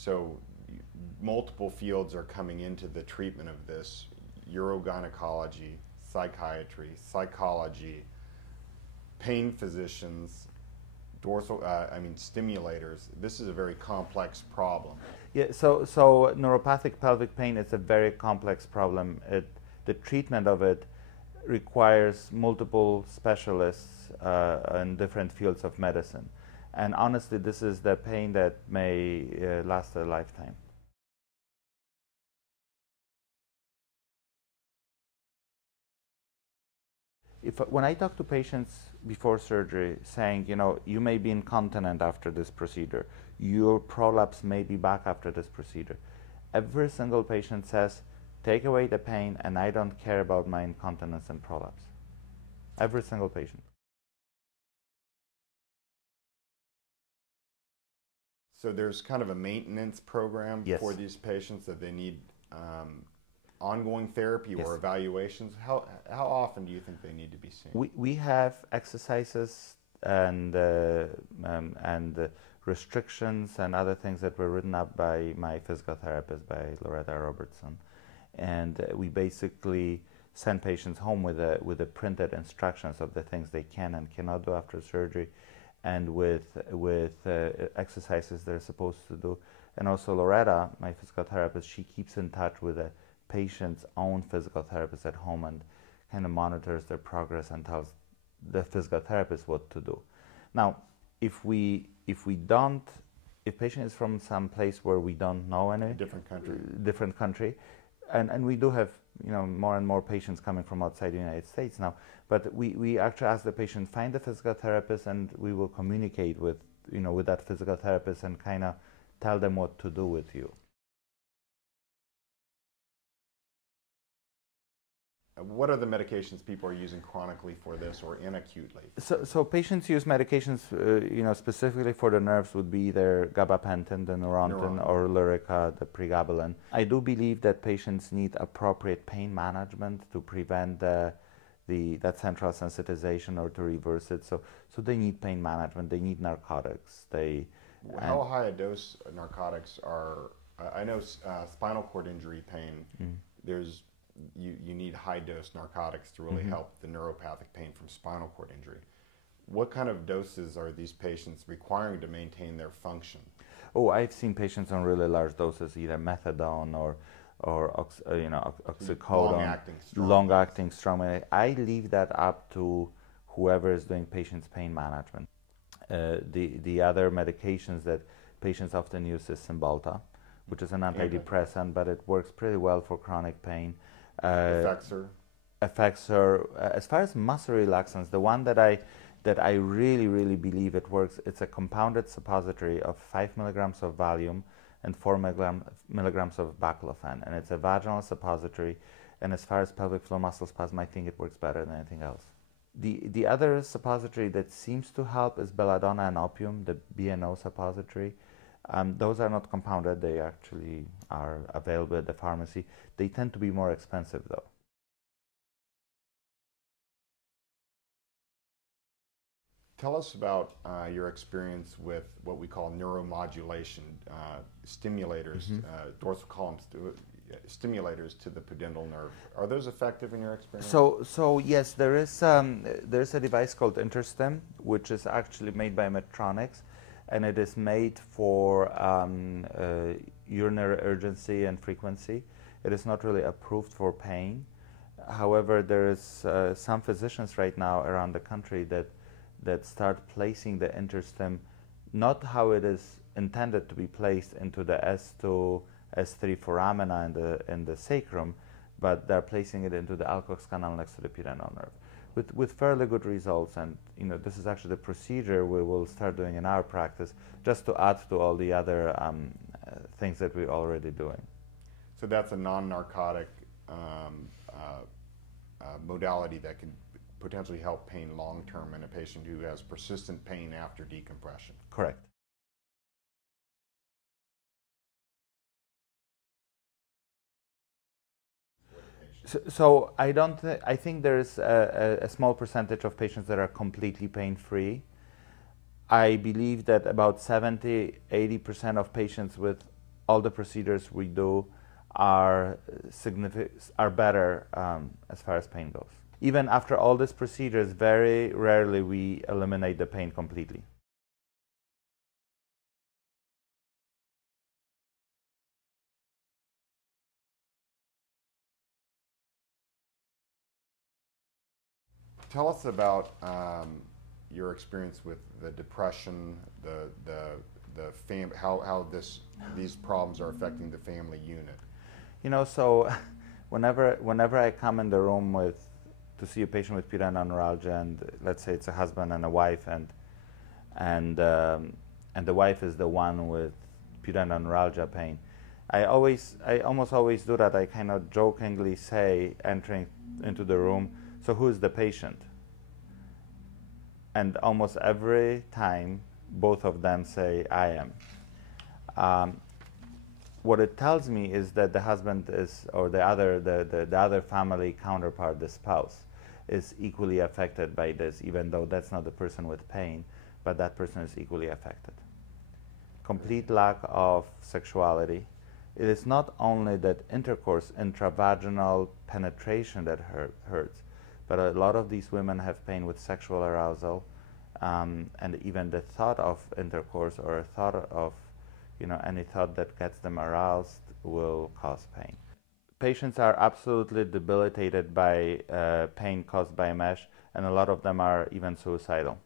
so multiple fields are coming into the treatment of this: urogynecology, psychiatry, psychology, pain physicians, stimulators. This is a very complex problem. Yeah, so neuropathic pelvic pain is a very complex problem. The treatment of it requires multiple specialists in different fields of medicine. And honestly, this is the pain that may last a lifetime. When I talk to patients before surgery saying, you know, you may be incontinent after this procedure, your prolapse may be back after this procedure, every single patient says, take away the pain and I don't care about my incontinence and prolapse. Every single patient. So there's kind of a maintenance program Yes. for these patients that they need ongoing therapy Yes. or evaluations. How often do you think they need to be seen? We have exercises and restrictions and other things that were written up by my physical therapist, by Loretta Robertson, and we basically send patients home with the printed instructions of the things they can and cannot do after surgery, and with exercises they're supposed to do. And also Loretta, my physical therapist, she keeps in touch with the patient's own physical therapist at home and kind of monitors their progress and tells the physical therapist what to do. Now, if patient is from some place where we don't know any, different country, and we do have, you know, more and more patients coming from outside the United States now, but we actually ask the patient, find a physical therapist, and we will communicate with, you know, with that physical therapist and kind of tell them what to do with you. What are the medications people are using chronically for this or inacutely? So patients use medications, you know, specifically for the nerves would be either gabapentin, the Neurontin, or Lyrica, the pregabalin. I do believe that patients need appropriate pain management to prevent that central sensitization or to reverse it. So they need pain management. They need narcotics. How high a dose of narcotics are? I know spinal cord injury pain. There's you need high-dose narcotics to really help the neuropathic pain from spinal cord injury. What kind of doses are these patients requiring to maintain their function? Oh, I've seen patients on really large doses, either methadone or oxycodone, long-acting strong. I leave that up to whoever is doing patient's pain management. The other medications that patients often use is Cymbalta, which is an antidepressant, but it works pretty well for chronic pain. Effexor. As far as muscle relaxants, the one that I really believe it works, it's a compounded suppository of 5 milligrams of Valium and 4 milligrams of baclofen, and it's a vaginal suppository. And as far as pelvic floor muscle spasm, I think it works better than anything else. The other suppository that seems to help is belladonna and opium, the BNO suppository. Those are not compounded, they actually are available at the pharmacy. They tend to be more expensive though. Tell us about your experience with what we call neuromodulation stimulators, dorsal column stimulators to the pudendal nerve. Are those effective in your experience? So yes, there's a device called InterStim, which is actually made by Medtronic, and it is made for urinary urgency and frequency. It is not really approved for pain. However, there is some physicians right now around the country that start placing the InterStim, not how it is intended to be placed into the S2, S3 foramina in the sacrum, but they're placing it into the Alcox canal next to the pudendal nerve, with fairly good results. And you know, this is actually the procedure we will start doing in our practice, just to add to all the other things that we're already doing. So that's a non-narcotic modality that can potentially help pain long-term in a patient who has persistent pain after decompression. Correct. So I think there's a small percentage of patients that are completely pain-free. I believe that about 70–80% of patients with all the procedures we do are better as far as pain goes. Even after all these procedures, very rarely we eliminate the pain completely. Tell us about your experience with the depression, how these problems are affecting the family unit. You know, so whenever I come in the room to see a patient with pudendal neuralgia, and let's say it's a husband and a wife, and the wife is the one with pudendal neuralgia pain, I almost always do that. I kind of jokingly say, entering into the room, "So who is the patient?" And almost every time, both of them say, "I am." What it tells me is that the husband is, or the other family counterpart, the spouse, is equally affected by this, even though that's not the person with pain, but that person is equally affected. Complete lack of sexuality. It is not only that intercourse, intravaginal penetration that hurts, but a lot of these women have pain with sexual arousal, and even the thought of intercourse or a thought of, any thought that gets them aroused will cause pain. Patients are absolutely debilitated by pain caused by mesh, and a lot of them are even suicidal.